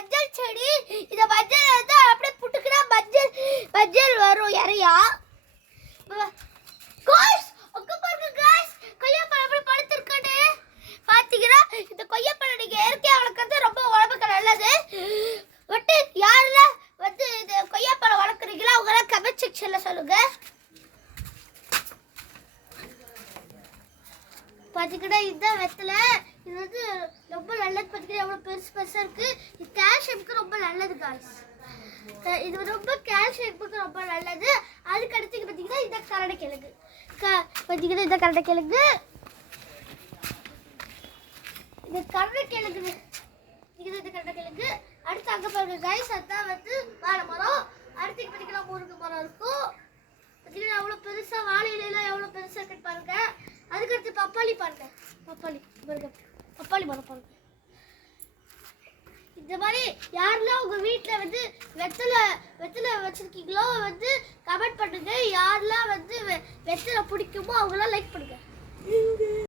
மஞ்சள் செடி. இந்த மஞ்சள் வந்து அப்படியே புட்டுக்குனா மஞ்சள் மஞ்சள் வரும் இறையா. காய்ஸ் அங்க பாருங்க காய்ஸ், கொய்யாப்பழம் எப்படி பழுத்திருக்குன்னு பாத்தீங்கன்னா. இந்த கொய்யாப்பழம் நீங்க இயற்கையா வளர்க்கறது ரொம்ப உடம்புக்கு நல்லது. பட் யாரெல்லாம் வந்து இந்த கொய்யாப்பழம் வளர்க்குறீங்களோ அவங்களாம் கமெண்ட் செக்ஷன்ல சொல்லுங்க. பாத்தீங்கன்னா இதுதான் வெத்தலை. இது வந்து ரொம்ப நல்லது. பாத்தீங்கன்னா எவ்வளவு பெருசு பெருசா இருக்கு. இது கால்சியம்க்கு ரொம்ப நல்லது காய்ஸ். இது ரொம்ப கால்சியம்க்கு ரொம்ப நல்லது. அதுக்கு அடுத்து பாத்தீங்கன்னா இந்த கரணைக்கிழங்கு. பாத்தீங்கன்னா இந்த கரணைக்கிழங்கு, இந்த கரணைக்கிழங்கு, இந்த கரணைக்கிழங்கு. அடுத்து அங்க பாருங்க காய்ஸ், அதான் வந்து வாழை மரம். அடுத்து பாத்தீங்கன்னா முருங்கை மரம் இருக்கும். பாத்தீங்கன்னா எவ்வளவு பெருசா வாழை இலையெல்லாம் எவ்வளவு பெருசா இருக்குன்னு பாருங்க. அதுக்கடுத்து பப்பாளி பாருங்க, பப்பாளி பாருங்க, பப்பாளி மரம் பாருங்க. இந்த மாதிரி யாரெல்லாம் உங்க வீட்டுல வந்து வெத்தலை வெத்தலை வச்சிருக்கீங்களோ வந்து கமெண்ட் பண்ணுங்க. யாரெல்லாம் வந்து வெத்தலை பிடிக்குமோ அவங்களாம் லைக் பண்ணுங்க.